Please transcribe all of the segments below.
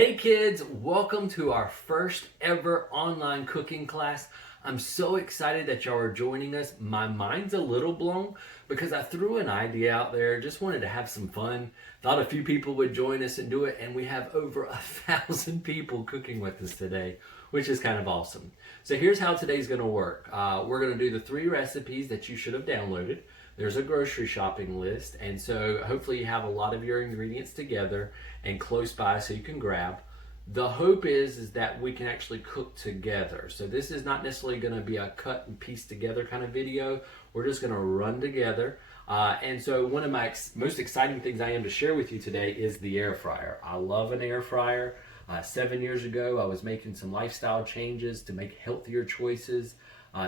Hey kids, welcome to our first ever online cooking class. I'm so excited that y'all are joining us. My mind's a little blown because I threw an idea out there, just wanted to have some fun. Thought a few people would join us and do it, and we have over 1,000 people cooking with us today, which is kind of awesome. So here's how today's gonna work. We're gonna do the 3 recipes that you should have downloaded. There's a grocery shopping list, and so hopefully you have a lot of your ingredients together and close by so you can grab. The hope is that we can actually cook together. So this is not necessarily going to be a cut and piece together kind of video. We're just going to run together. And so one of my most exciting things I am to share with you today is the air fryer. I love an air fryer. 7 years ago, I was making some lifestyle changes to make healthier choices.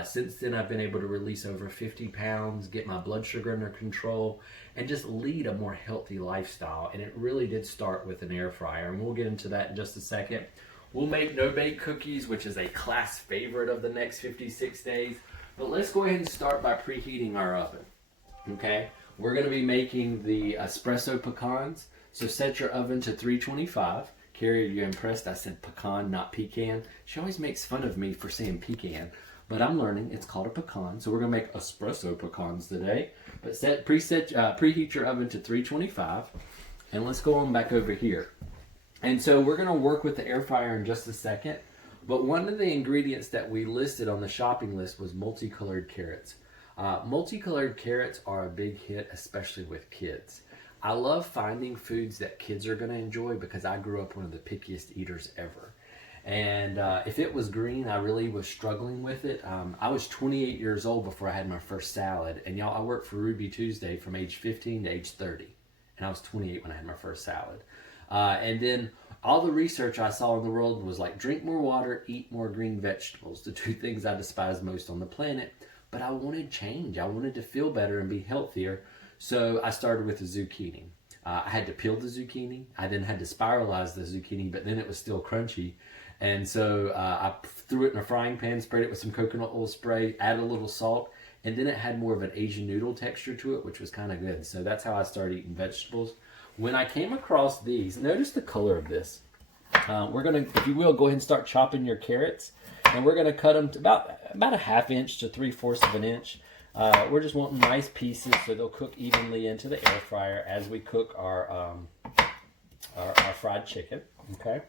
Since then, I've been able to release over 50 pounds, get my blood sugar under control, and just lead a more healthy lifestyle. And it really did start with an air fryer, and we'll get into that in just a second. We'll make no-bake cookies, which is a class favorite of the next 56 days. But let's go ahead and start by preheating our oven, okay? We're going to be making the espresso pecans, so set your oven to 325. Carrie, are you impressed? I said pecan, not pecan. She always makes fun of me for saying pecan. But I'm learning it's called a pecan. So we're going to make espresso pecans today. But preheat your oven to 325. And let's go on back over here. And so we're going to work with the air fryer in just a second. But one of the ingredients that we listed on the shopping list was multicolored carrots. Multicolored carrots are a big hit, especially with kids. I love finding foods that kids are going to enjoy because I grew up one of the pickiest eaters ever. And if it was green, I really was struggling with it. I was 28 years old before I had my first salad. And y'all, I worked for Ruby Tuesday from age 15 to age 30. And I was 28 when I had my first salad. And then all the research I saw in the world was like, drink more water, eat more green vegetables. The 2 things I despise most on the planet. But I wanted change. I wanted to feel better and be healthier. So I started with the zucchini. I had to peel the zucchini. I then had to spiralize the zucchini, but then it was still crunchy. And so I threw it in a frying pan, sprayed it with some coconut oil spray, added a little salt, and then it had more of an Asian noodle texture to it, which was kind of good. So that's how I started eating vegetables. When I came across these, notice the color of this. We're going to, if you will, go ahead and start chopping your carrots. And we're going to cut them to about a 1/2 inch to 3/4 of an inch. We're just wanting nice pieces so they'll cook evenly into the air fryer as we cook our fried chicken. Okay.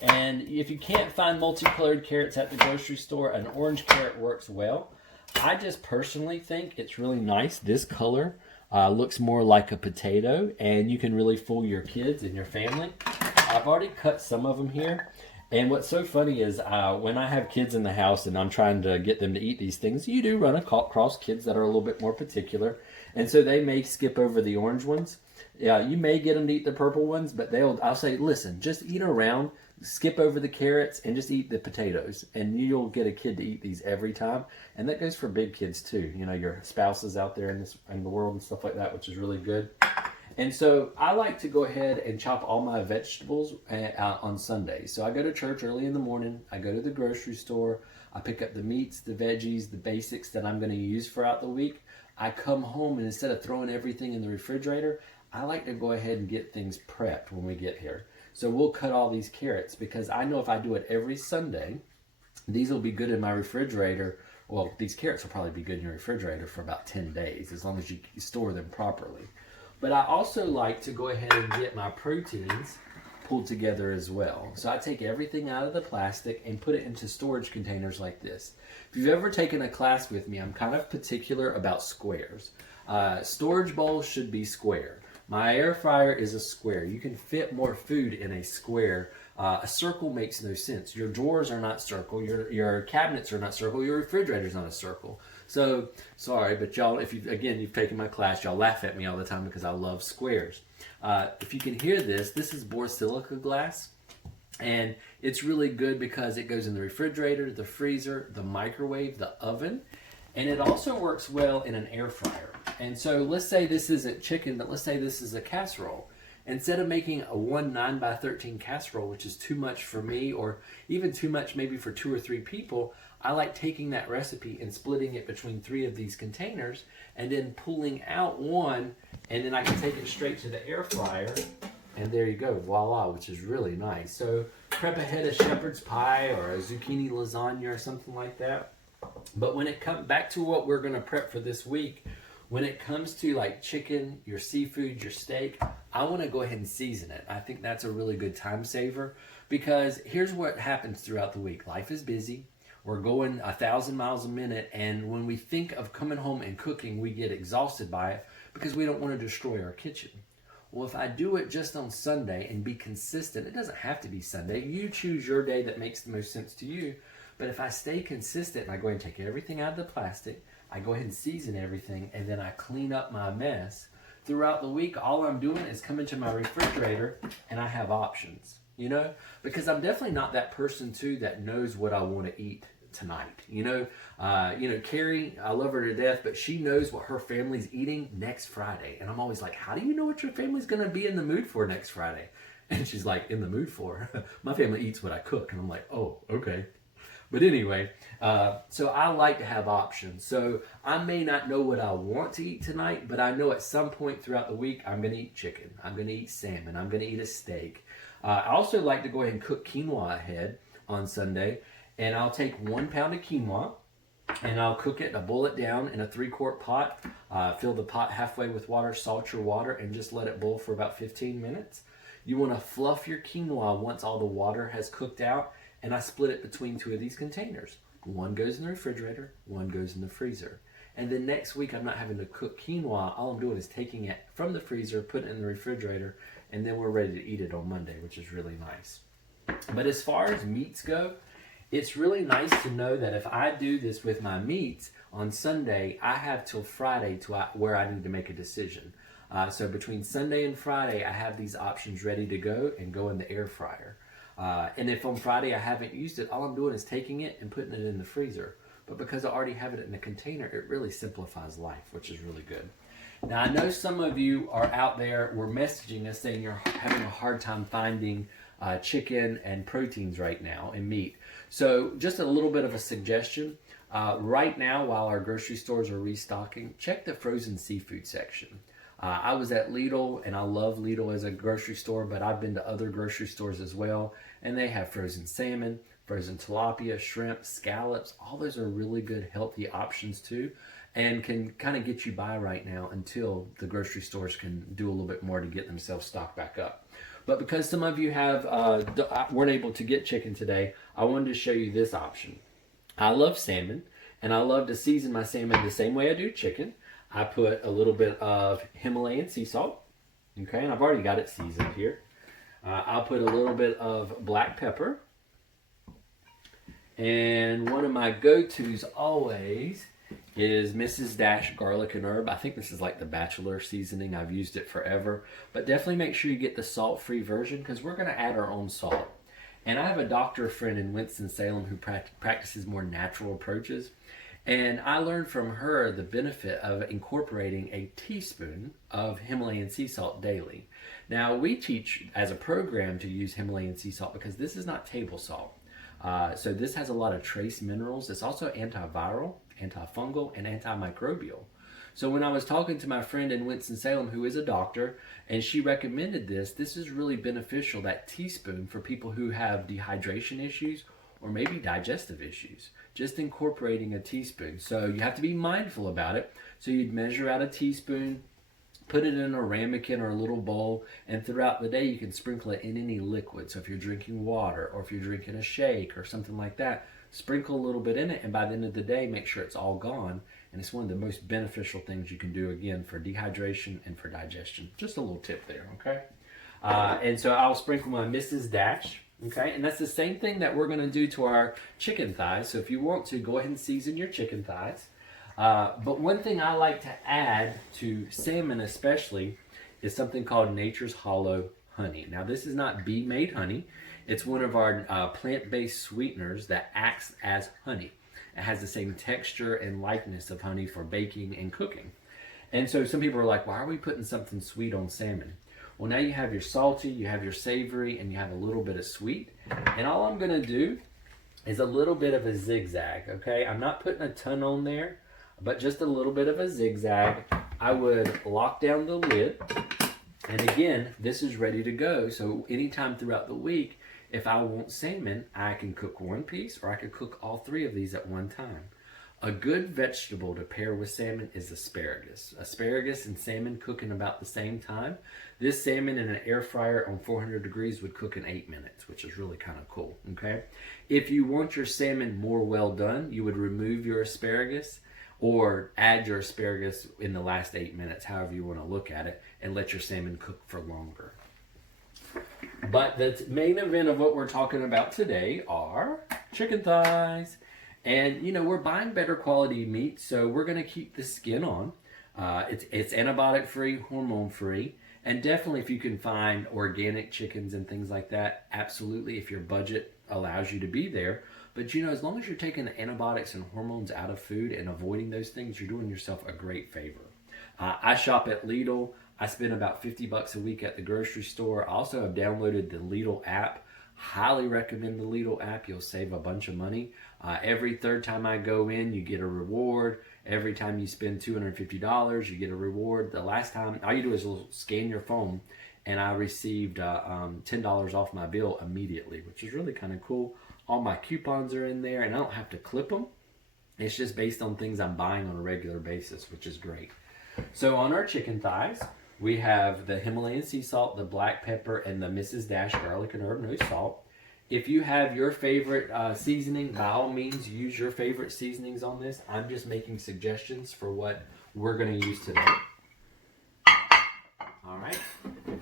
And if you can't find multicolored carrots at the grocery store, an orange carrot works well. I just personally think it's really nice. This color looks more like a potato, and you can really fool your kids and your family. I've already cut some of them here. And what's so funny is when I have kids in the house and I'm trying to get them to eat these things, you do run across kids that are a little bit more particular. And so they may skip over the orange ones. Yeah, you may get them to eat the purple ones, but I'll say, listen, just eat around, skip over the carrots, and just eat the potatoes. And you'll get a kid to eat these every time. And that goes for big kids too. You know, your spouses out there in the world and stuff like that, which is really good. And so I like to go ahead and chop all my vegetables on Sundays. So I go to church early in the morning. I go to the grocery store. I pick up the meats, the veggies, the basics that I'm going to use throughout the week. I come home, and instead of throwing everything in the refrigerator, I like to go ahead and get things prepped when we get here. So we'll cut all these carrots because I know if I do it every Sunday, these will be good in my refrigerator. Well, these carrots will probably be good in your refrigerator for about 10 days as long as you store them properly. But I also like to go ahead and get my proteins pulled together as well. So I take everything out of the plastic and put it into storage containers like this. If you've ever taken a class with me, I'm kind of particular about squares. Storage bowls should be square. My air fryer is a square. You can fit more food in a square. A circle makes no sense. Your drawers are not circle. Your cabinets are not circle. Your refrigerator's not a circle. So, sorry, but y'all, if you've taken my class, y'all laugh at me all the time because I love squares. If you can hear this is borosilicate glass. And it's really good because it goes in the refrigerator, the freezer, the microwave, the oven. And it also works well in an air fryer. And so let's say this isn't chicken, but let's say this is a casserole. Instead of making a 9x13 casserole, which is too much for me, or even too much maybe for 2 or 3 people, I like taking that recipe and splitting it between 3 of these containers and then pulling out one, and then I can take it straight to the air fryer, and there you go, voila, which is really nice. So prep ahead a shepherd's pie or a zucchini lasagna or something like that. But when it comes back to what we're going to prep for this week, when it comes to like chicken, your seafood, your steak, I want to go ahead and season it. I think that's a really good time saver, because here's what happens throughout the week. Life is busy. We're going 1,000 miles a minute, and when we think of coming home and cooking, we get exhausted by it because we don't want to destroy our kitchen. Well, if I do it just on Sunday and be consistent, it doesn't have to be Sunday. You choose your day that makes the most sense to you. But if I stay consistent and I go ahead and take everything out of the plastic, I go ahead and season everything, and then I clean up my mess, throughout the week, all I'm doing is come into my refrigerator and I have options, you know? Because I'm definitely not that person too that knows what I want to eat tonight. Carrie, I love her to death, but she knows what her family's eating next Friday. And I'm always like, how do you know what your family's going to be in the mood for next Friday? And she's like, in the mood for? My family eats what I cook. And I'm like, oh, okay. But anyway, so I like to have options. So I may not know what I want to eat tonight, but I know at some point throughout the week, I'm going to eat chicken. I'm going to eat salmon. I'm going to eat a steak. I also like to go ahead and cook quinoa ahead on Sunday. And I'll take 1 pound of quinoa and I'll cook it. I'll boil it down in a 3-quart pot. Fill the pot halfway with water, salt your water, and just let it boil for about 15 minutes. You want to fluff your quinoa once all the water has cooked out. And I split it between 2 of these containers. One goes in the refrigerator, one goes in the freezer. And then next week, I'm not having to cook quinoa. All I'm doing is taking it from the freezer, putting it in the refrigerator, and then we're ready to eat it on Monday, which is really nice. But as far as meats go, it's really nice to know that if I do this with my meats on Sunday, I have till Friday to where I need to make a decision. So between Sunday and Friday, I have these options ready to go and go in the air fryer. And if on Friday I haven't used it, all I'm doing is taking it and putting it in the freezer. But because I already have it in a container, it really simplifies life, which is really good. Now, I know some of you are out there, were messaging us saying you're having a hard time finding chicken and proteins right now and meat. So just a little bit of a suggestion. Right now, while our grocery stores are restocking, check the frozen seafood section. I was at Lidl, and I love Lidl as a grocery store, but I've been to other grocery stores as well, and they have frozen salmon, frozen tilapia, shrimp, scallops. All those are really good, healthy options too, and can kind of get you by right now until the grocery stores can do a little bit more to get themselves stocked back up. But because some of you weren't able to get chicken today, I wanted to show you this option. I love salmon, and I love to season my salmon the same way I do chicken. I put a little bit of Himalayan sea salt, okay, and I've already got it seasoned here. I'll put a little bit of black pepper. And one of my go-tos always is Mrs. Dash garlic and herb. I think this is like the bachelor seasoning. I've used it forever. But definitely make sure you get the salt-free version because we're going to add our own salt. And I have a doctor friend in Winston-Salem who practices more natural approaches. And I learned from her the benefit of incorporating a teaspoon of Himalayan sea salt daily. Now, we teach as a program to use Himalayan sea salt because this is not table salt. So this has a lot of trace minerals. It's also antiviral, antifungal, and antimicrobial. So when I was talking to my friend in Winston-Salem who is a doctor, and she recommended this is really beneficial, that teaspoon, for people who have dehydration issues or maybe digestive issues. Just incorporating a teaspoon. So you have to be mindful about it. So you'd measure out a teaspoon, put it in a ramekin or a little bowl, and throughout the day you can sprinkle it in any liquid. So if you're drinking water or if you're drinking a shake or something like that, sprinkle a little bit in it, and by the end of the day make sure it's all gone. And it's one of the most beneficial things you can do, again, for dehydration and for digestion. Just a little tip there, okay? And so I'll sprinkle my Mrs. Dash. Okay, and that's the same thing that we're going to do to our chicken thighs. So if you want to, go ahead and season your chicken thighs. But one thing I like to add to salmon especially is something called Nature's Hollow honey. Now, this is not bee-made honey. It's one of our plant-based sweeteners that acts as honey. It has the same texture and likeness of honey for baking and cooking. And so some people are like, why are we putting something sweet on salmon? Well, now you have your salty, you have your savory, and you have a little bit of sweet. And all I'm going to do is a little bit of a zigzag, okay? I'm not putting a ton on there, but just a little bit of a zigzag. I would lock down the lid, and again, this is ready to go. So anytime throughout the week, if I want salmon, I can cook one piece, or I could cook all three of these at one time. A good vegetable to pair with salmon is asparagus. Asparagus and salmon cook in about the same time. This salmon in an air fryer on 400 degrees would cook in 8 minutes, which is really kind of cool, okay? If you want your salmon more well done, you would remove your asparagus or add your asparagus in the last 8 minutes, however you want to look at it, and let your salmon cook for longer. But the main event of what we're talking about today are chicken thighs. And, you know, we're buying better quality meat, so we're going to keep the skin on. It's antibiotic-free, hormone-free. And definitely if you can find organic chickens and things like that, absolutely, if your budget allows you to be there. But, you know, as long as you're taking the antibiotics and hormones out of food and avoiding those things, you're doing yourself a great favor. I shop at Lidl. I spend about $50 a week at the grocery store. I also have downloaded the Lidl app. Highly recommend the Lidl app. You'll save a bunch of money. Every third time I go in, you get a reward. Every time you spend $250, you get a reward. The last time, all you do is scan your phone, and I received $10 off my bill immediately, which is really kind of cool. All my coupons are in there, and I don't have to clip them. It's just based on things I'm buying on a regular basis, which is great. So on our chicken thighs, we have the Himalayan sea salt, the black pepper, and the Mrs. Dash garlic and herb no salt. If you have your favorite seasoning, by all means, use your favorite seasonings on this. I'm just making suggestions for what we're going to use today. All right.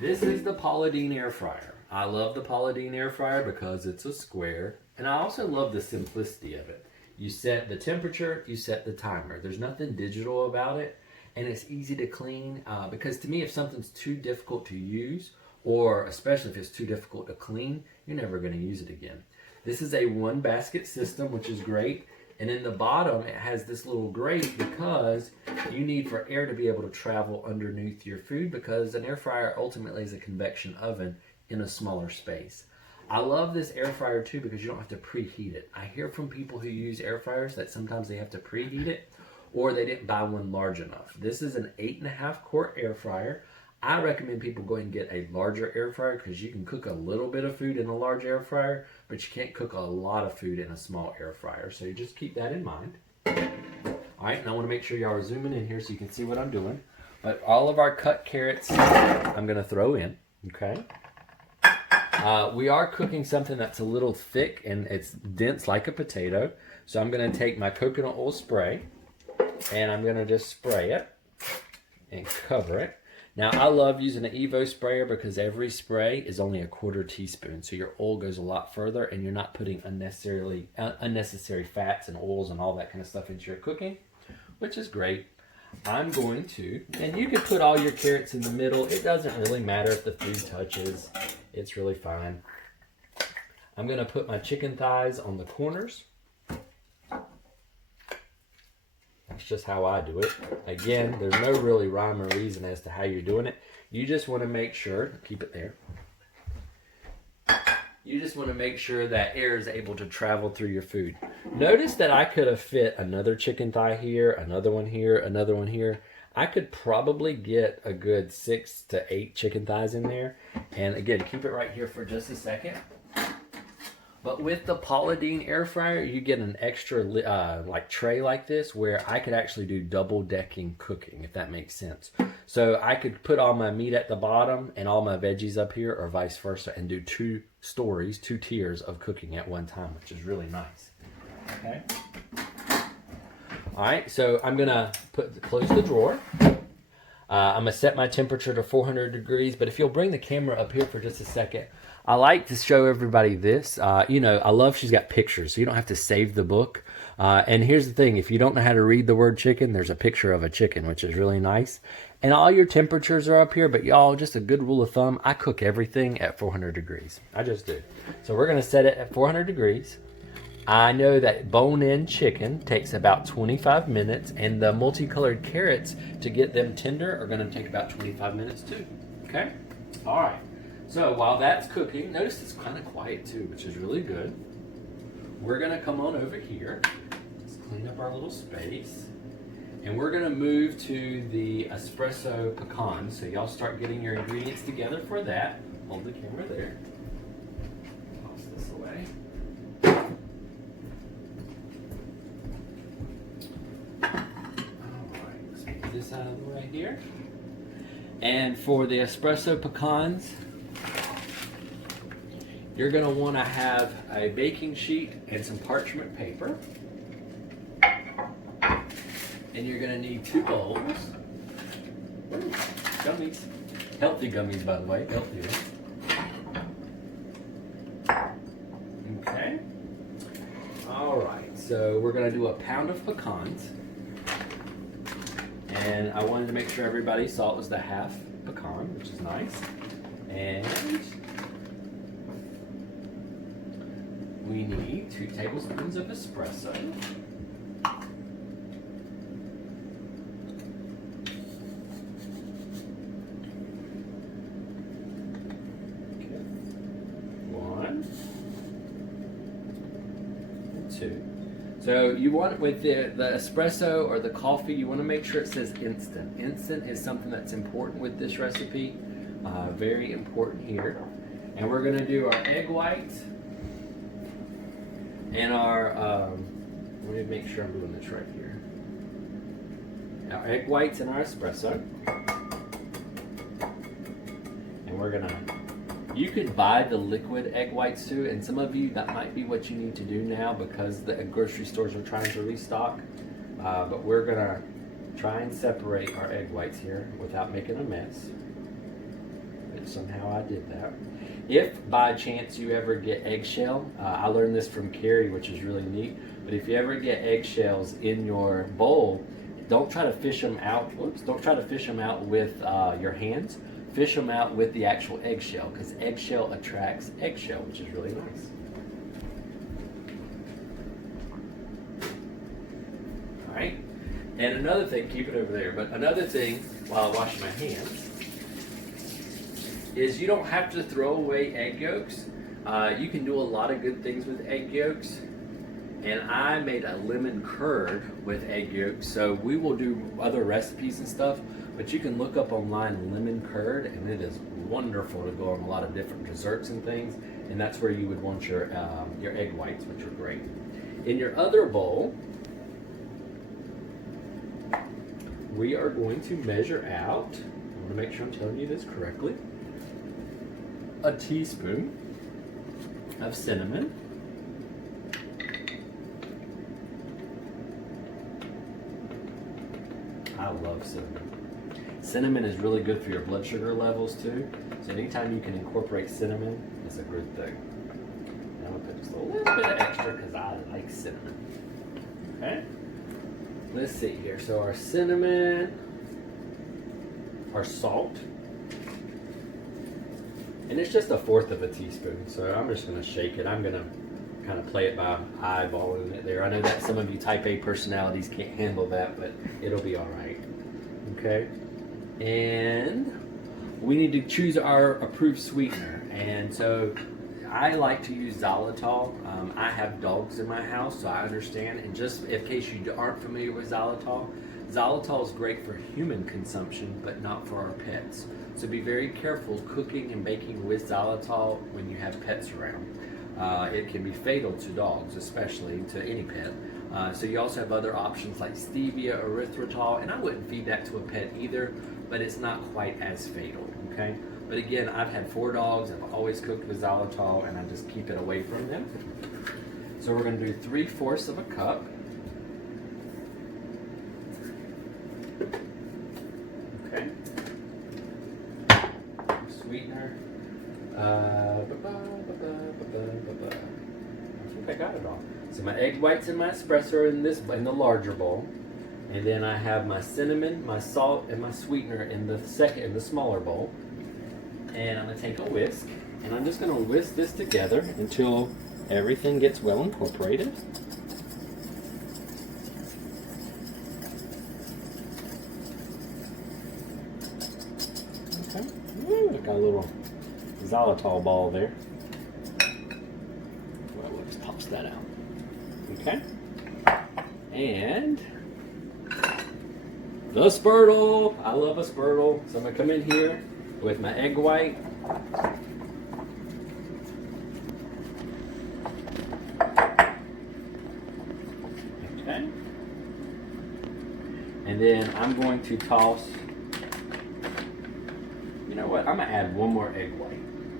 This is the Paula Deen air fryer. I love the Paula Deen air fryer because it's a square, and I also love the simplicity of it. You set the temperature, you set the timer. There's nothing digital about it, and it's easy to clean because to me, if something's too difficult to use, or especially if it's too difficult to clean, you're never going to use it again. This is a one basket system, which is great. And in the bottom, it has this little grate because you need for air to be able to travel underneath your food, because an air fryer ultimately is a convection oven in a smaller space. I love this air fryer too because you don't have to preheat it. I hear from people who use air fryers that sometimes they have to preheat it, or they didn't buy one large enough. This is an 8.5 quart air fryer. I recommend people go and get a larger air fryer because you can cook a little bit of food in a large air fryer, but you can't cook a lot of food in a small air fryer. So you just keep that in mind. All right, and I want to make sure y'all are zooming in here so you can see what I'm doing. But all of our cut carrots, I'm going to throw in, okay? We are cooking something that's a little thick and it's dense like a potato. So I'm going to take my coconut oil spray and I'm going to just spray it and cover it. Now, I love using an Evo sprayer because every spray is only a 1/4 teaspoon. So your oil goes a lot further and you're not putting unnecessary fats and oils and all that kind of stuff into your cooking, which is great. I'm going to, and you can put all your carrots in the middle. It doesn't really matter if the food touches. It's really fine. I'm going to put my chicken thighs on the corners. That's just how I do it. Again, there's no really rhyme or reason as to how you're doing it. You just want to make sure, keep it there. You just want to make sure that air is able to travel through your food. Notice that I could have fit another chicken thigh here, another one here, another one here. I could probably get a good 6 to 8 chicken thighs in there. And again, keep it right here for just a second. But with the Paula Deen air fryer, you get an extra like tray like this where I could actually do double decking cooking, if that makes sense. So I could put all my meat at the bottom and all my veggies up here, or vice versa, and do 2 stories, 2 tiers of cooking at one time, which is really nice. Okay. All right, so I'm gonna close the drawer. I'm gonna set my temperature to 400 degrees, but if you'll bring the camera up here for just a second, I like to show everybody this. You know, I love she's got pictures, so you don't have to save the book. And here's the thing, if you don't know how to read the word chicken, there's a picture of a chicken, which is really nice. And all your temperatures are up here, but y'all, just a good rule of thumb, I cook everything at 400 degrees. I just do. So we're gonna set it at 400 degrees. I know that bone-in chicken takes about 25 minutes, and the multicolored carrots, to get them tender, are gonna take about 25 minutes too, okay? All right. So while that's cooking, notice it's kind of quiet too, which is really good. we're gonna come on over here. Let's clean up our little space. And we're gonna move to the espresso pecan. So y'all start getting your ingredients together for that. Hold the camera there. Toss this away. Alright, let's get this out of the way here. And for the espresso pecans, you're gonna wanna have a baking sheet and some parchment paper. And you're gonna need 2 bowls. Ooh, gummies. Healthy gummies, by the way, healthy ones. Okay. All right, so we're gonna do a pound of pecans. And I wanted to make sure everybody saw it was the half pecan, which is nice. And we need 2 tablespoons of espresso. So you want, with the espresso or the coffee, you want to make sure it says instant. Instant is something that's important with this recipe, very important here. And we're going to do our egg whites and our, let me make sure I'm doing this right here. Our egg whites and our espresso. And we're going to, you could buy the liquid egg whites too, and some of you, that might be what you need to do now because the grocery stores are trying to restock. But we're gonna try and separate our egg whites here without making a mess. But somehow I did that. If by chance you ever get eggshell, I learned this from Carrie, which is really neat, but if you ever get eggshells in your bowl, don't try to fish them out, don't try to fish them out with your hands. Fish them out with the actual eggshell, because eggshell attracts eggshell, which is really nice. All right, and another thing, keep it over there, but another thing while I wash my hands is you don't have to throw away egg yolks. You can do a lot of good things with egg yolks, and I made a lemon curd with egg yolks, so we will do other recipes and stuff. But you can look up online lemon curd, and it is wonderful to go on a lot of different desserts and things. And that's where you would want your egg whites, which are great. In your other bowl, we are going to measure out, I want to make sure I'm telling you this correctly, a teaspoon of cinnamon. I love cinnamon. Cinnamon is really good for your blood sugar levels too. So anytime you can incorporate cinnamon, it's a good thing. And I'm gonna put just a little bit of extra because I like cinnamon. Okay. Let's see here. So our cinnamon, our salt, and it's just 1/4 of a teaspoon. So I'm just gonna shake it. I'm gonna kind of play it by eyeballing it there. I know that some of you type A personalities can't handle that, but it'll be all right. Okay. And we need to choose our approved sweetener. And so I like to use xylitol. I have dogs in my house, so I understand. And just in case you aren't familiar with xylitol, xylitol is great for human consumption, but not for our pets. So be very careful cooking and baking with xylitol when you have pets around. It can be fatal to dogs, especially to any pet. So you also have other options like stevia, erythritol, and I wouldn't feed that to a pet either, but it's not quite as fatal, okay? But again, I've had 4 dogs, I've always cooked with xylitol, and I just keep it away from them. So we're gonna do 3/4 of a cup. Okay. Sweetener. I think I got it all. So my egg whites and my espresso are in the larger bowl, and then I have my cinnamon, my salt, and my sweetener in the smaller bowl. And I'm gonna take a whisk, and I'm just gonna whisk this together until everything gets well incorporated. Okay. Ooh, got a little xylitol ball there. Well, we'll just toss that out. Okay. And the Spurtle. I love a Spurtle. So I'm going to come in here with my egg white. Okay. And then I'm going to toss, you know what, I'm going to add one more egg white.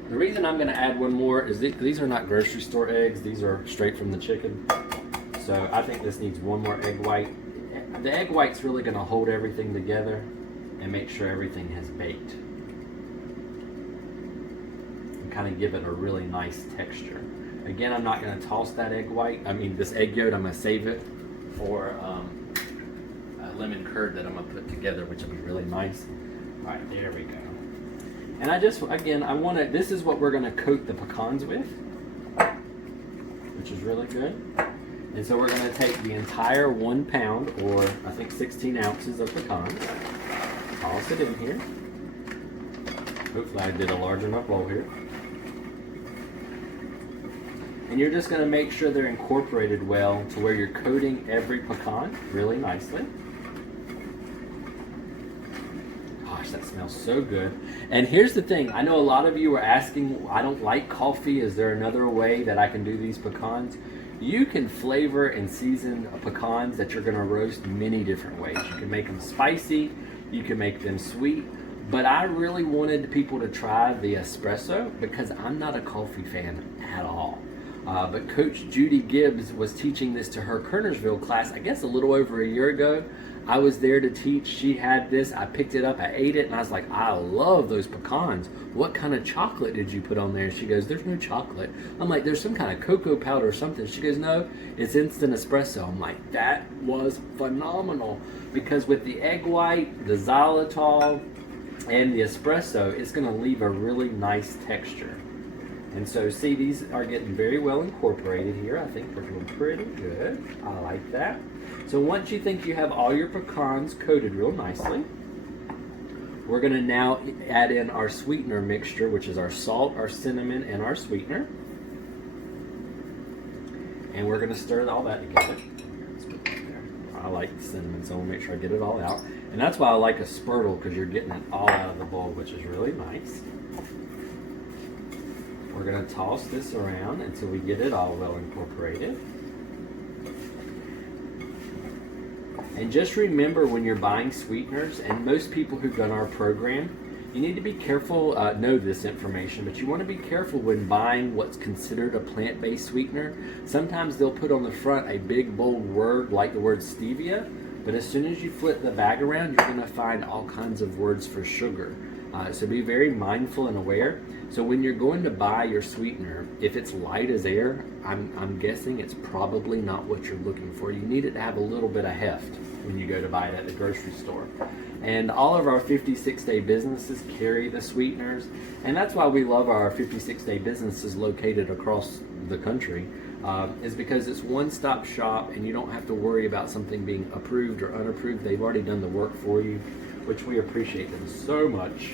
The reason I'm going to add one more is these are not grocery store eggs. These are straight from the chicken. So I think this needs one more egg white. The egg white's really going to hold everything together and make sure everything has baked. And kind of give it a really nice texture. Again, I'm not going to toss that egg white. I mean, this egg yolk, I'm going to save it for a lemon curd that I'm going to put together, which will be really nice. All right, there we go. And I just, again, I want to, this is what we're going to coat the pecans with, which is really good. And so we're going to take the entire 1 pound, or I think 16 ounces of pecans, toss it in here. Hopefully I did a large enough bowl here. And you're just going to make sure they're incorporated well to where you're coating every pecan really nicely. Gosh, that smells so good. And here's the thing. I know a lot of you are asking, I don't like coffee. Is there another way that I can do these pecans? You can flavor and season pecans that you're going to roast many different ways. You can make them spicy. You can make them sweet. But I really wanted people to try the espresso because I'm not a coffee fan at all. But Coach Judy Gibbs was teaching this to her Kernersville class, I guess a little over a year ago. I was there to teach. She had this. I picked it up. I ate it. And I was like, I love those pecans. What kind of chocolate did you put on there? She goes, there's no chocolate. I'm like, there's some kind of cocoa powder or something. She goes, no, it's instant espresso. I'm like, that was phenomenal. Because with the egg white, the xylitol, and the espresso, it's going to leave a really nice texture. And so, see, these are getting very well incorporated here. I think we're doing pretty good. I like that. So once you think you have all your pecans coated real nicely, we're going to now add in our sweetener mixture, which is our salt, our cinnamon, and our sweetener. And we're going to stir all that together. I like the cinnamon, so I want to make sure I get it all out. And that's why I like a Spurtle, because you're getting it all out of the bowl, which is really nice. We're going to toss this around until we get it all well incorporated. And just remember when you're buying sweeteners, and most people who've done our program, you need to be careful, know this information, but you want to be careful when buying what's considered a plant-based sweetener. Sometimes they'll put on the front a big bold word like the word stevia, but as soon as you flip the bag around, you're going to find all kinds of words for sugar. So be very mindful and aware. So when you're going to buy your sweetener, if it's light as air, I'm guessing it's probably not what you're looking for. You need it to have a little bit of heft when you go to buy it at the grocery store. And all of our 56-day businesses carry the sweeteners, and that's why we love our 56-day businesses located across the country, is because it's one-stop shop and you don't have to worry about something being approved or unapproved. They've already done the work for you, which we appreciate them so much.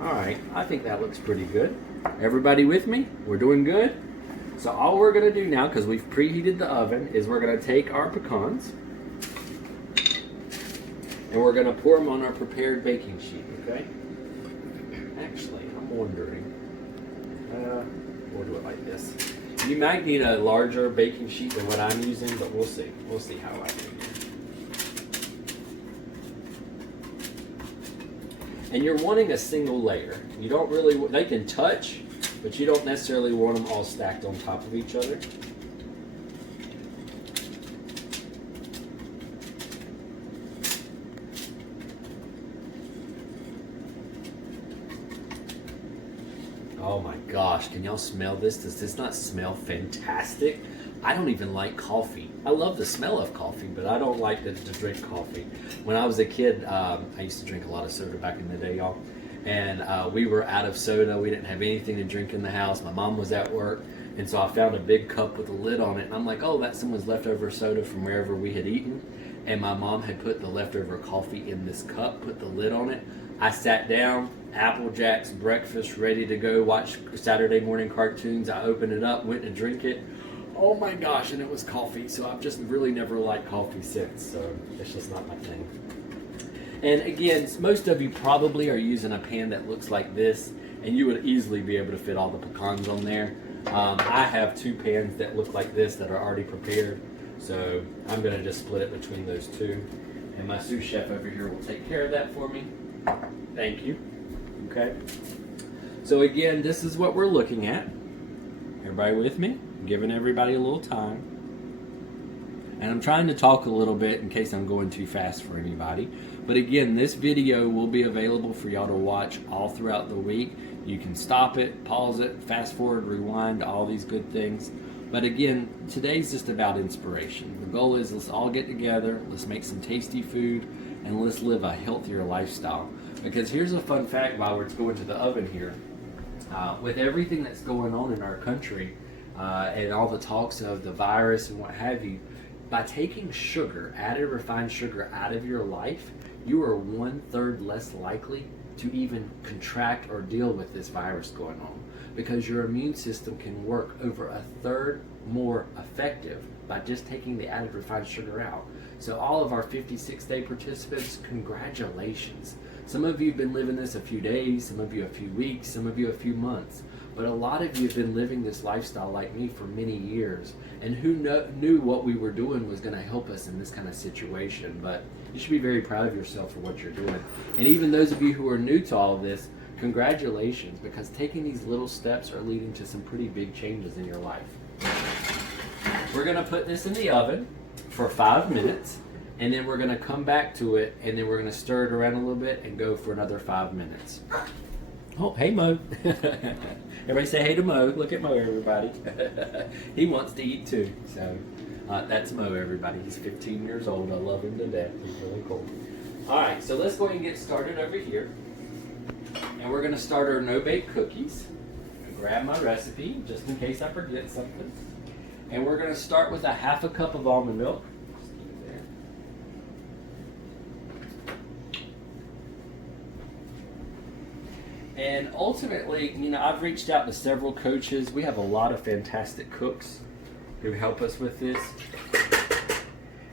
All right, I think that looks pretty good. Everybody with me? We're doing good? So all we're going to do now, because we've preheated the oven, is we're going to take our pecans and we're going to pour them on our prepared baking sheet, okay? Actually, I'm wondering, we'll do it like this. You might need a larger baking sheet than what I'm using, but we'll see. We'll see how I do. And you're wanting a single layer. You don't really, they can touch, but you don't necessarily want them all stacked on top of each other. Oh my gosh, can y'all smell this? Does this not smell fantastic? I don't even like coffee. I love the smell of coffee, but I don't like to drink coffee. When I was a kid, I used to drink a lot of soda back in the day, y'all. And we were out of soda. We didn't have anything to drink in the house. My mom was at work. And so I found a big cup with a lid on it. And I'm like, oh, that's someone's leftover soda from wherever we had eaten. And my mom had put the leftover coffee in this cup, put the lid on it. I sat down, Apple Jacks breakfast, ready to go watch Saturday morning cartoons. I opened it up, went to drink it. Oh my gosh, and it was coffee. So I've just really never liked coffee since. So it's just not my thing. And again, most of you probably are using a pan that looks like this, and you would easily be able to fit all the pecans on there. I have two pans that look like this that are already prepared. So I'm going to just split it between those two. And my sous chef over here will take care of that for me. Thank you. Okay. So again, this is what we're looking at. Everybody with me? I'm giving everybody a little time. And I'm trying to talk a little bit in case I'm going too fast for anybody. But again, this video will be available for y'all to watch all throughout the week. You can stop it, pause it, fast forward, rewind, all these good things. But again, today's just about inspiration. The goal is let's all get together, let's make some tasty food, and let's live a healthier lifestyle. Because here's a fun fact while we're going to the oven here. With everything that's going on in our country and all the talks of the virus and what have you, by taking sugar, added refined sugar out of your life, you are 1/3 less likely to even contract or deal with this virus going on, because your immune system can work over 1/3 more effective by just taking the added refined sugar out. So all of our 56-day participants, congratulations. Some of you have been living this a few days, some of you a few weeks, some of you a few months. But a lot of you have been living this lifestyle like me for many years. And who knew what we were doing was going to help us in this kind of situation. But you should be very proud of yourself for what you're doing. And even those of you who are new to all of this, congratulations, because taking these little steps are leading to some pretty big changes in your life. We're going to put this in the oven for 5 minutes. And then we're going to come back to it, and then we're going to stir it around a little bit and go for another 5 minutes. Oh, hey Mo. Everybody say hey to Mo. Look at Mo, everybody. He wants to eat too. So that's Mo, everybody. He's 15 years old. I love him to death. He's really cool. All right, so let's go ahead and get started over here. And we're going to start our no-bake cookies. Grab my recipe just in case I forget something. And we're going to start with a 1/2 cup of almond milk. And ultimately, you know, I've reached out to several coaches. We have a lot of fantastic cooks who help us with this.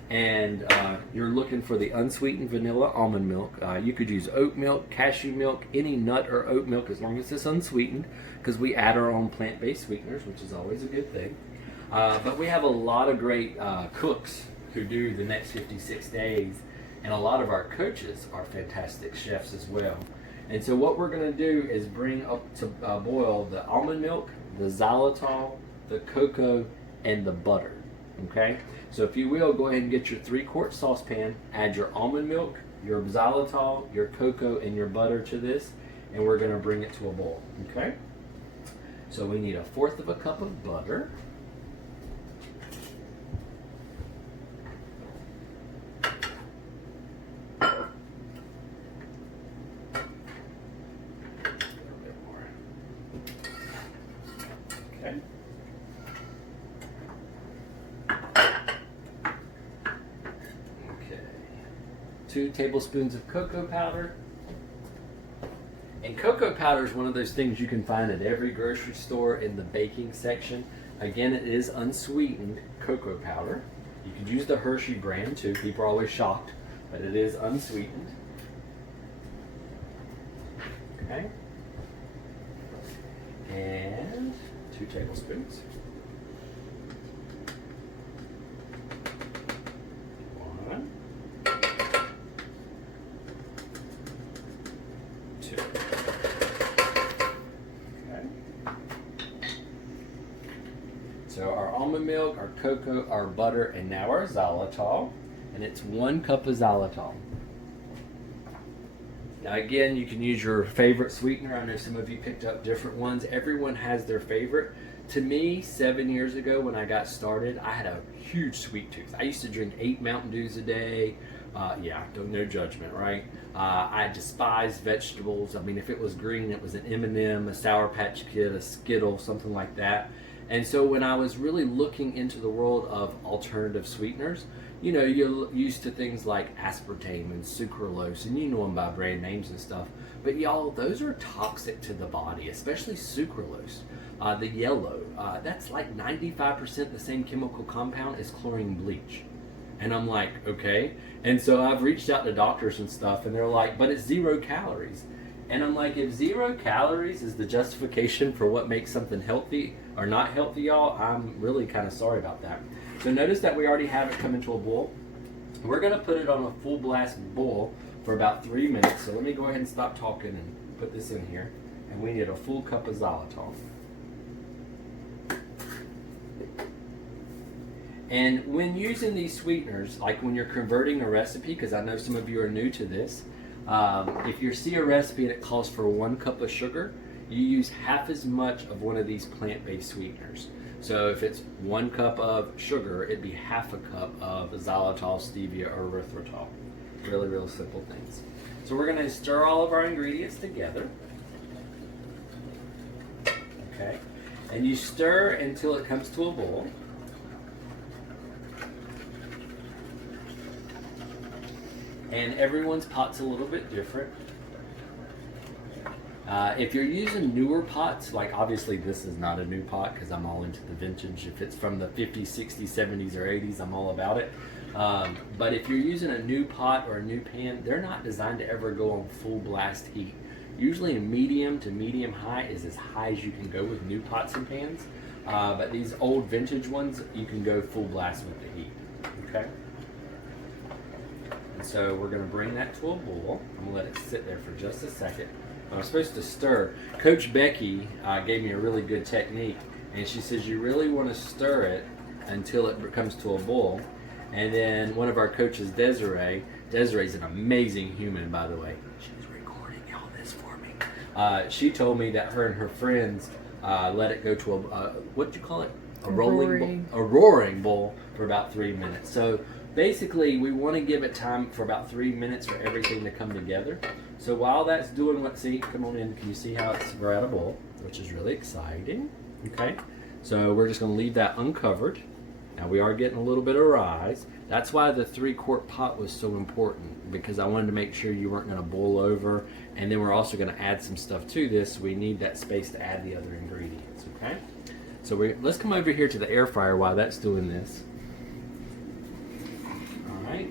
And you're looking for the unsweetened vanilla almond milk. You could use oat milk, cashew milk, any nut or oat milk as long as it's unsweetened, because we add our own plant-based sweeteners, which is always a good thing. But we have a lot of great cooks who do the next 56 days. And a lot of our coaches are fantastic chefs as well. And so what we're going to do is bring up to boil the almond milk, the xylitol, the cocoa, and the butter. Okay? So if you will, go ahead and get your 3-quart saucepan, add your almond milk, your xylitol, your cocoa, and your butter to this, and we're going to bring it to a boil. Okay? So we need 1/4 cup of butter. Okay. 2 tablespoons of cocoa powder. And cocoa powder is one of those things you can find at every grocery store in the baking section. Again, it is unsweetened cocoa powder. You could use the Hershey brand too. People are always shocked, but it is unsweetened. Okay. And 2 tablespoons. 1, 2. Okay. So our almond milk, our cocoa, our butter, and now our xylitol. And it's 1 cup of xylitol. Now again, you can use your favorite sweetener. I know some of you picked up different ones. Everyone has their favorite. To me, 7 years ago when I got started, I had a huge sweet tooth. I used to drink 8 Mountain Dews a day. No judgment, right? I despised vegetables. I mean, if it was green, it was an M&M, a Sour Patch Kid, a Skittle, something like that. And so when I was really looking into the world of alternative sweeteners, you know, you're used to things like aspartame and sucralose, and you know them by brand names and stuff. But y'all, those are toxic to the body, especially sucralose. The yellow, that's like 95% the same chemical compound as chlorine bleach. And I'm like, okay. And so I've reached out to doctors and stuff, and they're like, but it's 0 calories. And I'm like, if 0 calories is the justification for what makes something healthy or not healthy, y'all, I'm really kind of sorry about that. So notice that we already have it come into a boil. We're going to put it on a full blast boil for about 3 minutes. So let me go ahead and stop talking and put this in here. And we need a full cup of xylitol. And when using these sweeteners, like when you're converting a recipe, because I know some of you are new to this, if you see a recipe and it calls for 1 cup of sugar, you use half as much of one of these plant-based sweeteners. So if it's 1 cup of sugar, it'd be half a cup of xylitol, stevia, or erythritol. Really, real simple things. So we're going to stir all of our ingredients together. Okay. And you stir until it comes to a boil. And everyone's pot's a little bit different. If you're using newer pots, like obviously this is not a new pot because I'm all into the vintage. If it's from the 50s, 60s, 70s, or 80s, I'm all about it. But if you're using a new pot or a new pan, they're not designed to ever go on full blast heat. Usually a medium to medium high is as high as you can go with new pots and pans. But these old vintage ones, you can go full blast with the heat. Okay? And so we're going to bring that to a boil. I'm going to let it sit there for just a second. I'm supposed to stir. Coach Becky gave me a really good technique, and she says you really want to stir it until it comes to a boil. And then one of our coaches, Desiree's an amazing human, by the way. She's recording all this for me. She told me that her and her friends let it go to a what do you call it? A roaring boil for about 3 minutes. So basically, we want to give it time for about 3 minutes for everything to come together. So while that's doing come on in, can you see how we're at a boil, which is really exciting. Okay, so we're just going to leave that uncovered. Now we are getting a little bit of rise. That's why the 3-quart pot was so important, because I wanted to make sure you weren't going to boil over. And then we're also going to add some stuff to this. We need that space to add the other ingredients. Okay, so let's come over here to the air fryer while that's doing this. Right.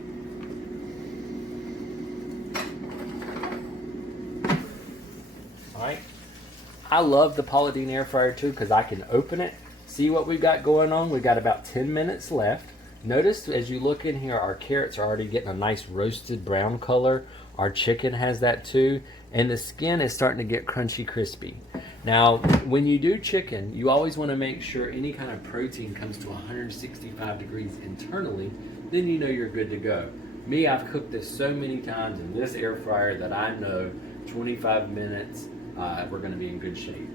All right. I love the Paula Deen air fryer too because I can open it, see what we've got going on. We've got about 10 minutes left. Notice as you look in here, our carrots are already getting a nice roasted brown color. Our chicken has that too. And the skin is starting to get crunchy, crispy. Now, when you do chicken, you always want to make sure any kind of protein comes to 165 degrees internally. Then you know you're good to go. Me, I've cooked this so many times in this air fryer that I know 25 minutes, we're going to be in good shape.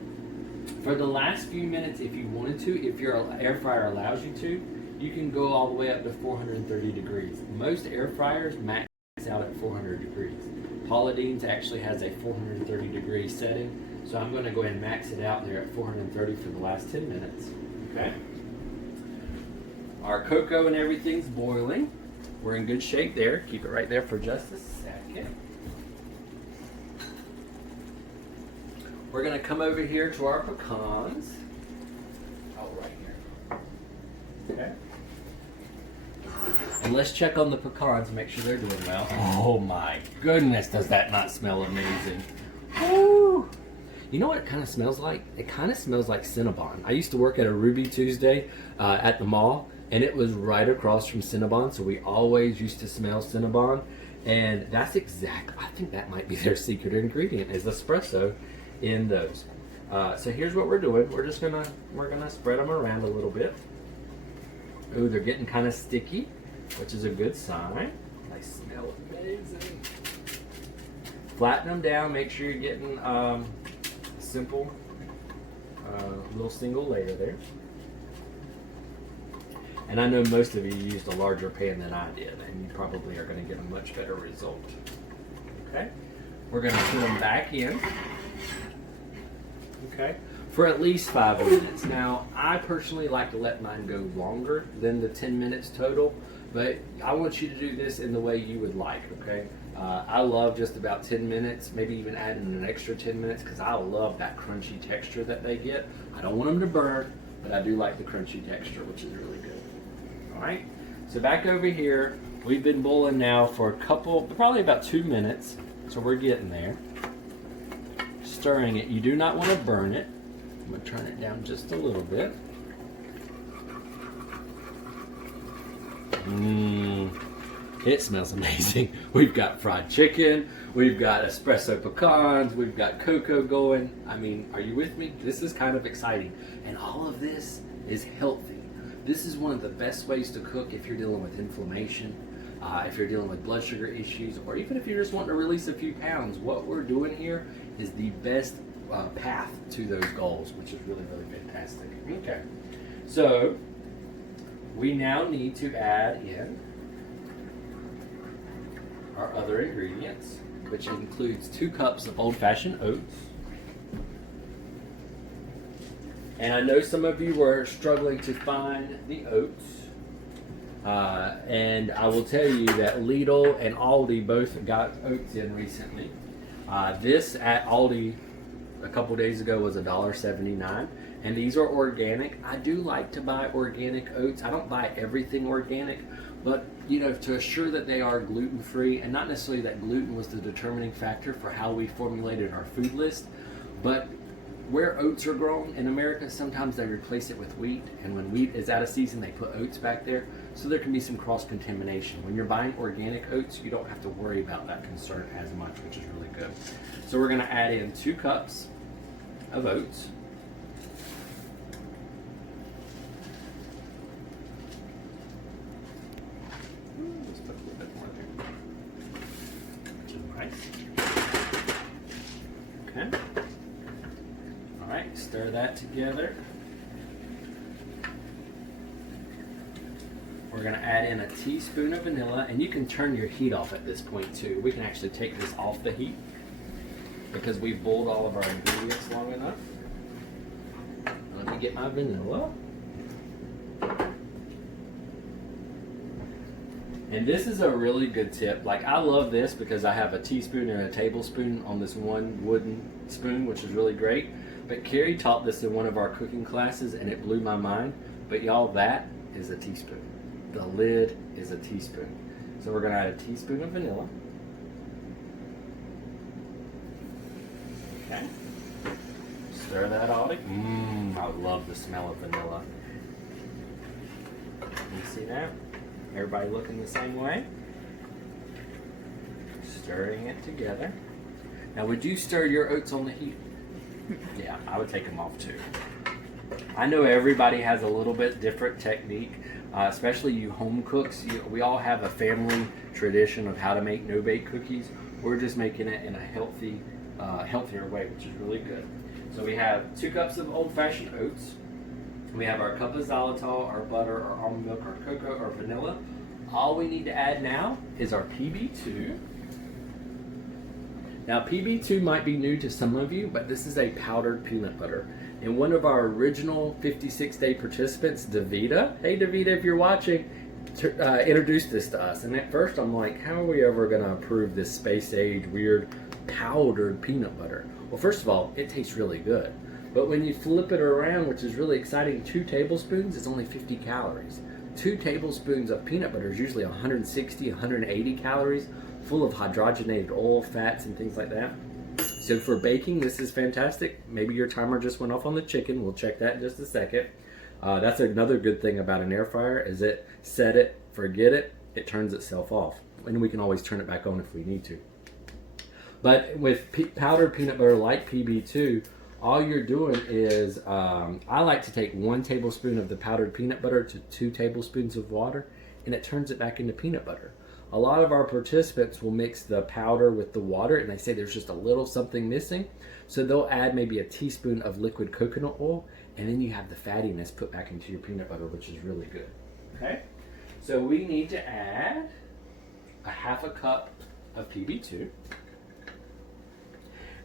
For the last few minutes, if you wanted to, if your air fryer allows you to, you can go all the way up to 430 degrees. Most air fryers max out at 400 degrees. Paula Deen's actually has a 430 degree setting, so I'm going to go ahead and max it out there at 430 for the last 10 minutes. Okay. Our cocoa and everything's boiling. We're in good shape there. Keep it right there for just a second. We're going to come over here to our pecans. Oh, right here. Okay. And let's check on the pecans and make sure they're doing well. Oh my goodness, does that not smell amazing? Woo! You know what it kind of smells like? It kind of smells like Cinnabon. I used to work at a Ruby Tuesday at the mall, and it was right across from Cinnabon, so we always used to smell Cinnabon. And that's I think that might be their secret ingredient is espresso in those. So here's what we're doing. We're gonna spread them around a little bit. Ooh, they're getting kind of sticky, which is a good sign. They smell amazing. Flatten them down. Make sure you're getting simple little single layer there. And I know most of you used a larger pan than I did, and you probably are going to get a much better result. Okay, we're going to put them back in. Okay, for at least 5 minutes. Now, I personally like to let mine go longer than the 10 minutes total, but I want you to do this in the way you would like, okay? I love just about 10 minutes, maybe even adding an extra 10 minutes because I love that crunchy texture that they get. I don't want them to burn, but I do like the crunchy texture, which is really good. All right, so back over here, we've been boiling now for probably about 2 minutes, so we're getting there. Stirring it, you do not want to burn it. I'm gonna turn it down just a little bit. It smells amazing. We've got fried chicken, we've got espresso pecans, we've got cocoa going. I mean, are you with me? This is kind of exciting. And all of this is healthy. This is one of the best ways to cook if you're dealing with inflammation, if you're dealing with blood sugar issues, or even if you're just wanting to release a few pounds. What we're doing here is the best path to those goals, which is really, really fantastic. Okay, so we now need to add in our other ingredients, which includes 2 cups of old-fashioned oats. And I know some of you were struggling to find the oats. And I will tell you that Lidl and Aldi both got oats in recently. This at Aldi a couple days ago was $1.79, and these are organic. I do like to buy organic oats. I don't buy everything organic, but you know, to assure that they are gluten-free, and not necessarily that gluten was the determining factor for how we formulated our food list, but where oats are grown in America, sometimes they replace it with wheat, and when wheat is out of season, they put oats back there, so there can be some cross-contamination. When you're buying organic oats, you don't have to worry about that concern as much, which is really good. So we're gonna add in 2 cups of oats. Let's put a little bit more there. Which is nice. Okay. All right, stir that together. We're gonna add in a teaspoon of vanilla, and you can turn your heat off at this point too. We can actually take this off the heat because we've boiled all of our ingredients long enough. Let me get my vanilla. And this is a really good tip. Like, I love this because I have a teaspoon and a tablespoon on this one wooden spoon, which is really great. But Carrie taught this in one of our cooking classes and it blew my mind. But y'all, that is a teaspoon. The lid is a teaspoon. So we're gonna add a teaspoon of vanilla. Okay. Stir that all together. I love the smell of vanilla. You see that? Everybody looking the same way? Stirring it together. Now, would you stir your oats on the heat? Yeah, I would take them off too. I know everybody has a little bit different technique, especially you home cooks. We all have a family tradition of how to make no-bake cookies. We're just making it in a healthier way, which is really good. So we have 2 cups of old-fashioned oats. We have our cup of xylitol, our butter, our almond milk, our cocoa, our vanilla. All we need to add now is our PB2. Now, PB2 might be new to some of you, but this is a powdered peanut butter. And one of our original 56-day participants, Davida, hey Davida, if you're watching, introduced this to us. And at first I'm like, how are we ever gonna approve this space age, weird, powdered peanut butter? Well, first of all, it tastes really good. But when you flip it around, which is really exciting, 2 tablespoons is only 50 calories. 2 tablespoons of peanut butter is usually 160, 180 calories, full of hydrogenated oil, fats, and things like that. So for baking, this is fantastic. Maybe your timer just went off on the chicken. We'll check that in just a second. That's another good thing about an air fryer is it set it, forget it, it turns itself off. And we can always turn it back on if we need to. But with powdered peanut butter like PB2, all you're doing is, I like to take 1 tablespoon of the powdered peanut butter to 2 tablespoons of water, and it turns it back into peanut butter. A lot of our participants will mix the powder with the water, and they say there's just a little something missing. So they'll add maybe a teaspoon of liquid coconut oil, and then you have the fattiness put back into your peanut butter, which is really good. Okay? So we need to add a 1/2 cup of PB2.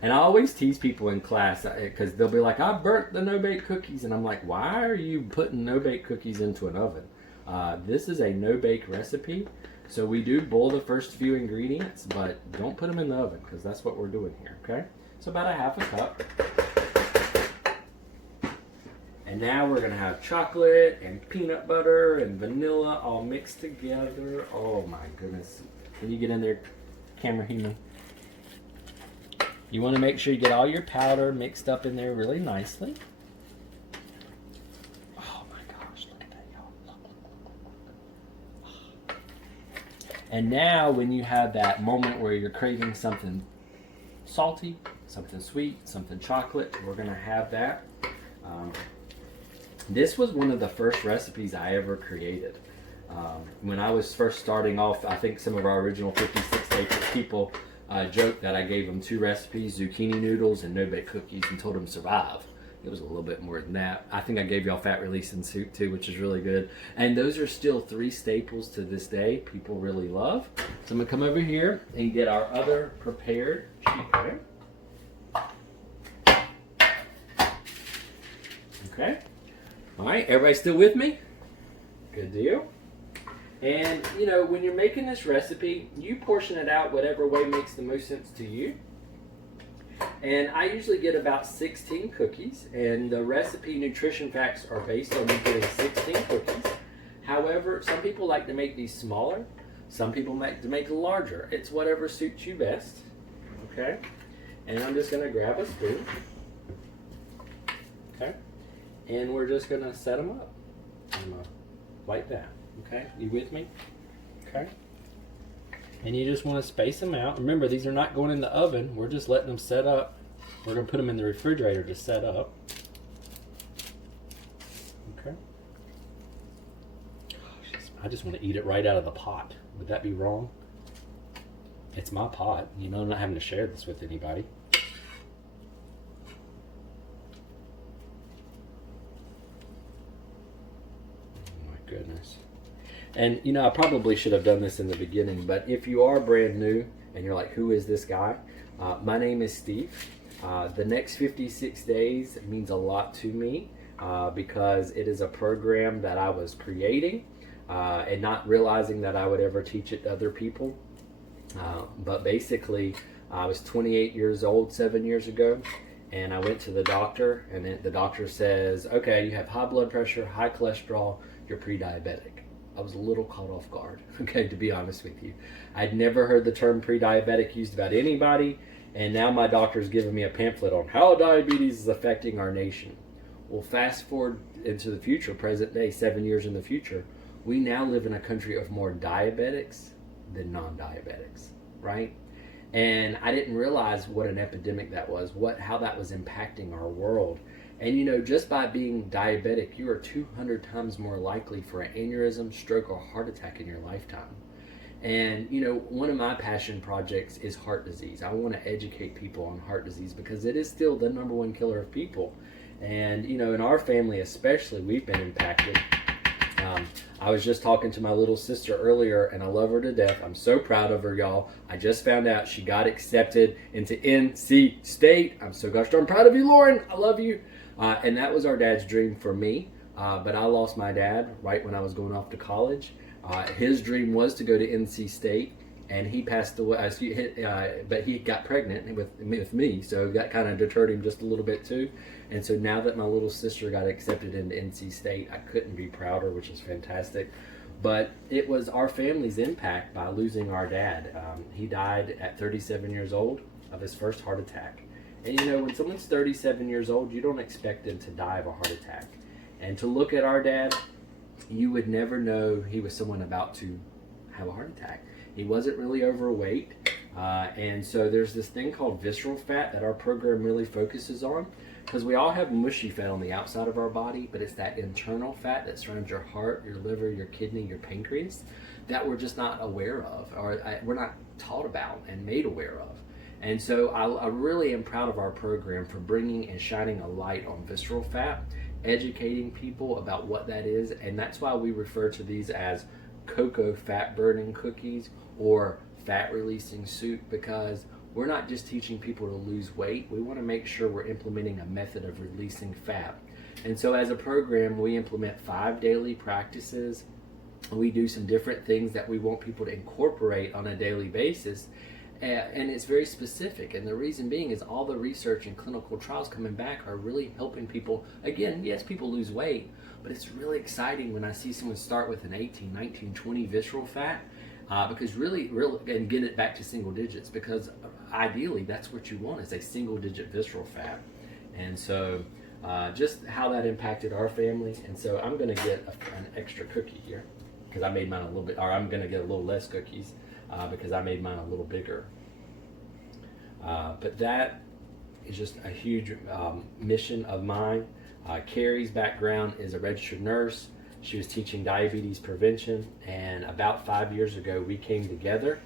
And I always tease people in class because they'll be like, I burnt the no-bake cookies. And I'm like, why are you putting no-bake cookies into an oven? This is a no-bake recipe, so we do boil the first few ingredients, but don't put them in the oven because that's what we're doing here, okay? So about a half a cup. And now we're gonna have chocolate and peanut butter and vanilla all mixed together. Oh my goodness. Can you get in there, camera human? You wanna make sure you get all your powder mixed up in there really nicely. Oh my gosh, look at that, y'all. Look. And now when you have that moment where you're craving something salty, something sweet, something chocolate, we're gonna have that. This was one of the first recipes I ever created. When I was first starting off, I think some of our original 56 Day people joked that I gave them 2 recipes, zucchini noodles and no-bake cookies, and told them to survive. It was a little bit more than that. I think I gave y'all fat releasing soup too, which is really good. And those are still 3 staples to this day people really love. So I'm gonna come over here and get our other prepared sheet butter. Okay. All right, everybody still with me? Good deal. And you know, when you're making this recipe, you portion it out whatever way makes the most sense to you. And I usually get about 16 cookies, and the recipe nutrition facts are based on you getting 16 cookies. However, some people like to make these smaller, some people like to make larger. It's whatever suits you best. Okay? And I'm just gonna grab a spoon. Okay? And we're just gonna set them up. Like that. Okay? You with me? Okay? And you just want to space them out. Remember, these are not going in the oven. We're just letting them set up. We're going to put them in the refrigerator to set up. Okay. Gosh, I just want to eat it right out of the pot. Would that be wrong? It's my pot. You know, I'm not having to share this with anybody. Oh my goodness. And you know, I probably should have done this in the beginning, but if you are brand new and you're like, who is this guy? My name is Steve. The next 56 days means a lot to me because it is a program that I was creating and not realizing that I would ever teach it to other people. But basically, I was 28 years old 7 years ago, and I went to the doctor, and the doctor says, okay, you have high blood pressure, high cholesterol, you're pre-diabetic. I was a little caught off guard, okay, to be honest with you. I'd never heard the term pre-diabetic used about anybody, and now my doctor's giving me a pamphlet on how diabetes is affecting our nation. Well, fast forward into the future, present day, 7 years in the future, we now live in a country of more diabetics than non-diabetics, right? And I didn't realize what an epidemic that was, how that was impacting our world. And you know, just by being diabetic, you are 200 times more likely for an aneurysm, stroke, or heart attack in your lifetime. And you know, one of my passion projects is heart disease. I want to educate people on heart disease because it is still the #1 killer of people. And you know, in our family especially, we've been impacted. I was just talking to my little sister earlier, and I love her to death. I'm so proud of her, y'all. I just found out she got accepted into NC State. I'm so gosh darn proud of you, Lauren. I love you. And that was our dad's dream for me. But I lost my dad right when I was going off to college. His dream was to go to NC State, and he passed away. But he got pregnant with me, so that kind of deterred him just a little bit too. And so now that my little sister got accepted into NC State, I couldn't be prouder, which is fantastic. But it was our family's impact by losing our dad. He died at 37 years old of his first heart attack. And you know, when someone's 37 years old, you don't expect them to die of a heart attack. And to look at our dad, you would never know he was someone about to have a heart attack. He wasn't really overweight. And so there's this thing called visceral fat that our program really focuses on. Because we all have mushy fat on the outside of our body, but it's that internal fat that surrounds your heart, your liver, your kidney, your pancreas, that we're just not aware of, or we're not taught about and made aware of. And so I really am proud of our program for bringing and shining a light on visceral fat, educating people about what that is, and that's why we refer to these as cocoa fat burning cookies or fat releasing soup, because we're not just teaching people to lose weight. We want to make sure we're implementing a method of releasing fat. And so as a program, we implement 5 daily practices We do some different things that we want people to incorporate on a daily basis. And it's very specific. And the reason being is all the research and clinical trials coming back are really helping people. Again, yes, people lose weight, but it's really exciting when I see someone start with an 18, 19, 20 visceral fat. Because really, and get it back to single digits, because ideally that's what you want, is a single digit visceral fat. And so just how that impacted our family. And so I'm going to get an extra cookie here, because I made mine a little bit, or I'm going to get a little less cookies because I made mine a little bigger. But that is just a huge mission of mine. Carrie's background is a registered nurse. She was teaching diabetes prevention, and about 5 years ago we came together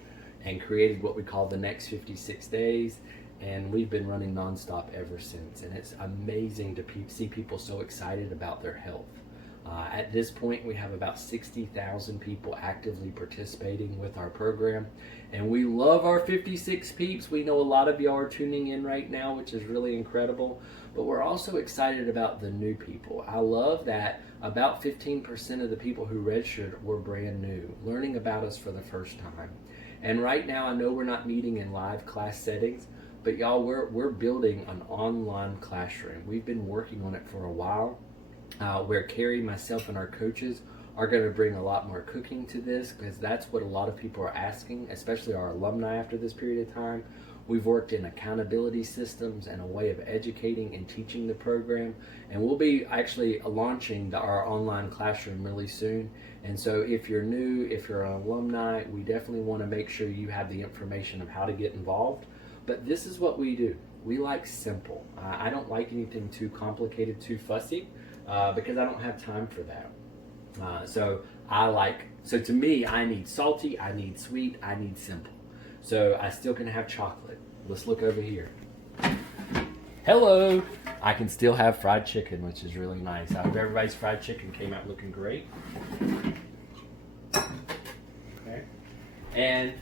and created what we call the Next 56 Days, and we've been running nonstop ever since. And it's amazing to see people so excited about their health. At this point, we have about 60,000 people actively participating with our program, and we love our 56 peeps. We know a lot of y'all are tuning in right now, which is really incredible, but we're also excited about the new people. I love that about 15% of the people who registered were brand new, learning about us for the first time. And right now, I know we're not meeting in live class settings, but y'all, we're building an online classroom. We've been working on it for a while. Where Carrie, myself, and our coaches are going to bring a lot more cooking to this, because that's what a lot of people are asking, especially our alumni after this period of time. We've worked in accountability systems and a way of educating and teaching the program, and we'll be actually launching our online classroom really soon. And so if you're new, if you're an alumni, we definitely want to make sure you have the information of how to get involved. But this is what we do. We like simple. I don't like anything too complicated, too fussy. Because I don't have time for that. So to me, I need salty, I need sweet, I need simple. So I still can have chocolate. Let's look over here. Hello! I can still have fried chicken, which is really nice. I hope everybody's fried chicken came out looking great. Okay. And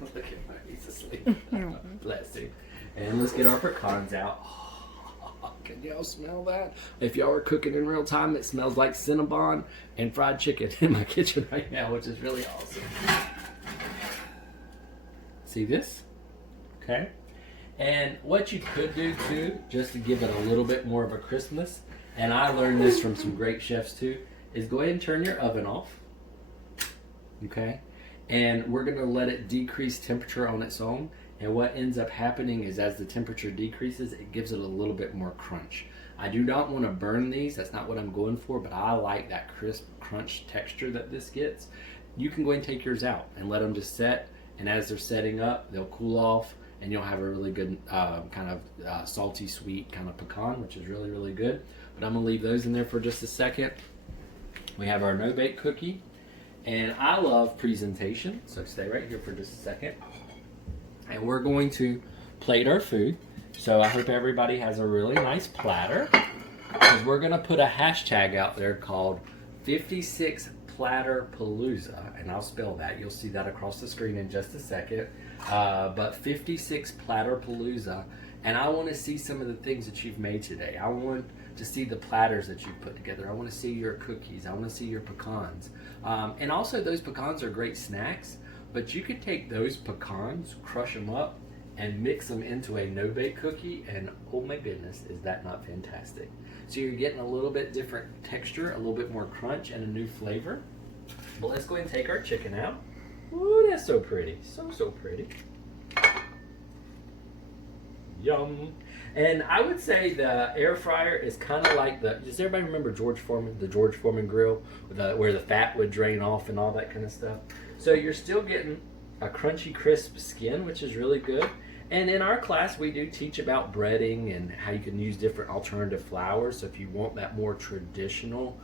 look at him, he's asleep. Bless him. And let's get our pecans out. Can y'all smell that? If y'all are cooking in real time, it smells like Cinnabon and fried chicken in my kitchen right now, which is really awesome. See this? Okay. And what you could do too, just to give it a little bit more of a crispness, and I learned this from some great chefs too, is go ahead and turn your oven off. Okay. And we're going to let it decrease temperature on its own. And what ends up happening is, as the temperature decreases, it gives it a little bit more crunch. I do not want to burn these. That's not what I'm going for, but I like that crisp crunch texture that this gets. You can go ahead and take yours out and let them just set. And as they're setting up, they'll cool off, and you'll have a really good kind of salty, sweet kind of pecan, which is really, really good. But I'm going to leave those in there for just a second. We have our no-bake cookie. And I love presentation, so stay right here for just a second. And we're going to plate our food. So I hope everybody has a really nice platter, because we're going to put a hashtag out there called 56 Platter Palooza, and I'll spell that. You'll see that across the screen in just a second. But 56 Platter Palooza, and I want to see some of the things that you've made today. I want to see the platters that you've put together. I want to see your cookies. I want to see your pecans. And also, those pecans are great snacks. But you could take those pecans, crush them up, and mix them into a no-bake cookie, and oh my goodness, is that not fantastic? So you're getting a little bit different texture, a little bit more crunch, and a new flavor. But let's go ahead and take our chicken out. Ooh, that's so pretty. So pretty. Yum. And I would say the air fryer is kind of like does everybody remember George Foreman, the George Foreman grill, where the fat would drain off and all that kind of stuff? So you're still getting a crunchy, crisp skin, which is really good. And in our class, we do teach about breading and how you can use different alternative flours. So if you want that more traditional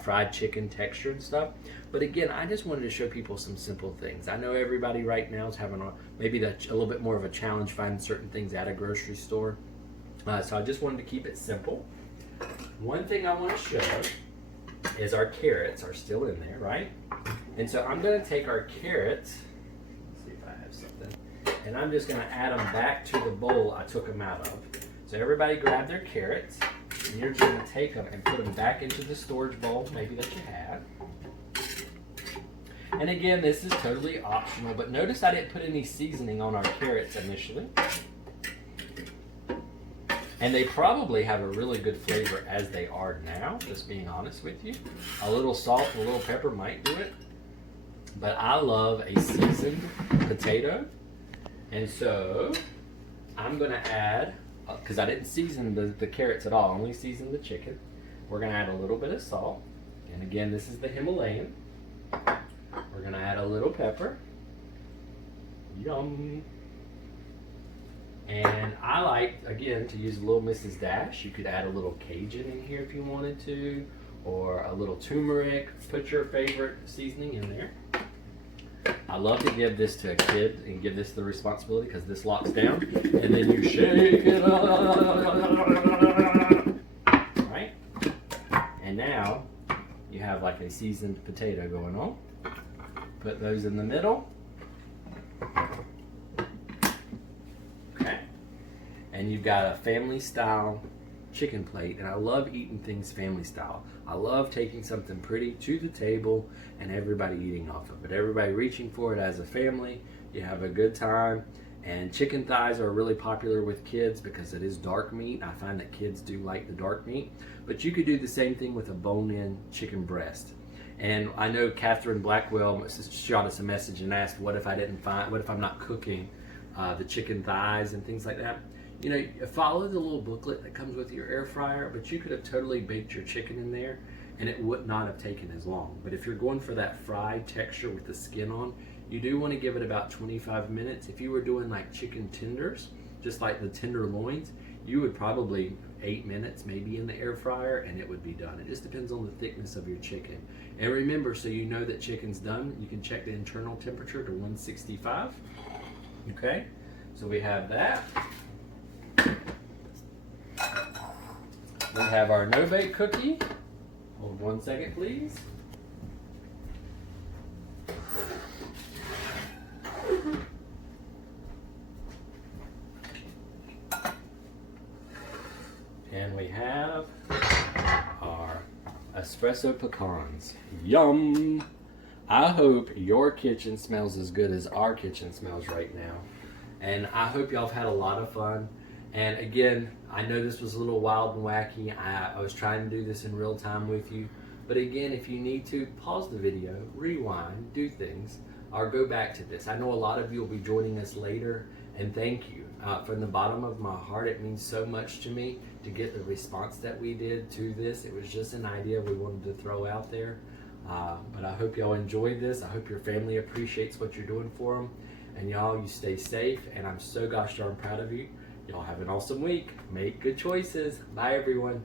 fried chicken texture and stuff. But again, I just wanted to show people some simple things. I know everybody right now is having maybe a little bit more of a challenge finding certain things at a grocery store. So I just wanted to keep it simple. One thing I want to show is our carrots are still in there, right? And so I'm going to take our carrots, let's see if I have something, and I'm just going to add them back to the bowl I took them out of. So everybody grab their carrots, and you're just going to take them and put them back into the storage bowl maybe that you have. And again, this is totally optional, but notice I didn't put any seasoning on our carrots initially. And they probably have a really good flavor as they are now, just being honest with you. A little salt, a little pepper might do it. But I love a seasoned potato. And so I'm gonna add, because I didn't season the carrots at all, only seasoned the chicken. We're gonna add a little bit of salt. And again, this is the Himalayan. We're gonna add a little pepper. Yum. And I like, again, to use a little Mrs. Dash. You could add a little Cajun in here if you wanted to, or a little turmeric. Put your favorite seasoning in there. I love to give this to a kid and give this the responsibility because this locks down. And then you shake it up. Right? And now you have like a seasoned potato going on. Put those in the middle. And you've got a family style chicken plate, and I love eating things family style. I love taking something pretty to the table and everybody eating off of it. Everybody reaching for it as a family. You have a good time. And chicken thighs are really popular with kids because it is dark meat. I find that kids do like the dark meat. But you could do the same thing with a bone-in chicken breast. And I know Catherine Blackwell shot us a message and asked, what if I'm not cooking the chicken thighs and things like that? You know, follow the little booklet that comes with your air fryer, but you could have totally baked your chicken in there and it would not have taken as long. But if you're going for that fried texture with the skin on, you do want to give it about 25 minutes. If you were doing like chicken tenders, just like the tenderloins, you would probably 8 minutes maybe in the air fryer and it would be done. It just depends on the thickness of your chicken. And remember, so you know that chicken's done, you can check the internal temperature to 165. Okay, so we have that. We have our no-bake cookie. Hold 1 second, please. And we have our espresso pecans. Yum! I hope your kitchen smells as good as our kitchen smells right now. And I hope y'all have had a lot of fun. And again, I know this was a little wild and wacky. I was trying to do this in real time with you. But again, if you need to, pause the video, rewind, do things, or go back to this. I know a lot of you will be joining us later, and thank you. From the bottom of my heart, it means so much to me to get the response that we did to this. It was just an idea we wanted to throw out there. But I hope y'all enjoyed this. I hope your family appreciates what you're doing for them. And y'all, you stay safe, and I'm so gosh darn proud of you. Y'all have an awesome week. Make good choices. Bye, everyone.